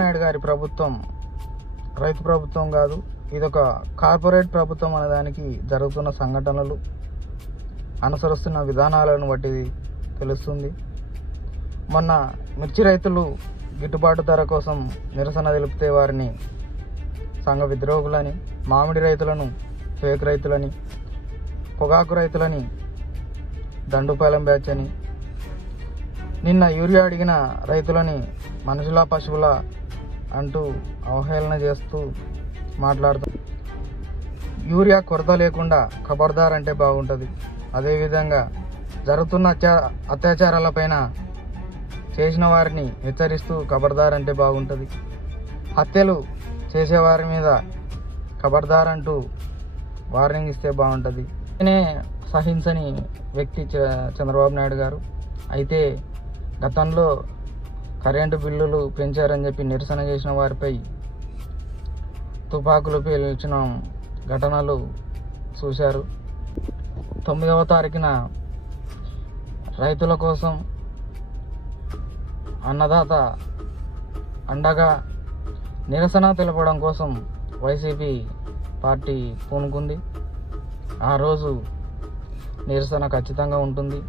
నాయుడు గారి ప్రభుత్వం రైతు ప్రభుత్వం కాదు, ఇదొక కార్పొరేట్ ప్రభుత్వం అనేదానికి జరుగుతున్న సంఘటనలు, అనుసరిస్తున్న విధానాలను బట్టి తెలుస్తుంది. మొన్న మిర్చి రైతులు గిట్టుబాటు ధర కోసం నిరసన తెలిపితే వారిని సంఘ విద్రోహులని, మామిడి రైతులను ఫేక్ రైతులని, పొగాకు రైతులని దండుపాలెం బ్యాచ్ అని, నిన్న యూరియా అడిగిన రైతులని మనుషుల పశువుల అంటూ అవహేళన చేస్తూ మాట్లాడుతూ యూరియా కొరత లేకుండా ఖబర్దార్ అంటే బాగుంటుంది. అదేవిధంగా జరుగుతున్న అత్యాచారాలపైన చేసిన వారిని హెచ్చరిస్తూ ఖబర్దార్ అంటే బాగుంటుంది. హత్యలు చేసేవారి మీద ఖబర్దార్ అంటూ వార్నింగ్ ఇస్తే బాగుంటుంది. నేనే సహించని వ్యక్తి చంద్రబాబు నాయుడు గారు. అయితే గతంలో కరెంటు బిల్లులు పెంచారని చెప్పి నిరసన చేసిన వారిపై తుపాకులు పేల్చిన ఘటనలు చూశారు. 9వ తారీఖున రైతుల కోసం అన్నదాత అండగా నిరసన తెలపడం కోసం వైసీపీ పార్టీ పూనుకుంది. ఆ రోజు నిరసన ఖచ్చితంగా ఉంటుంది.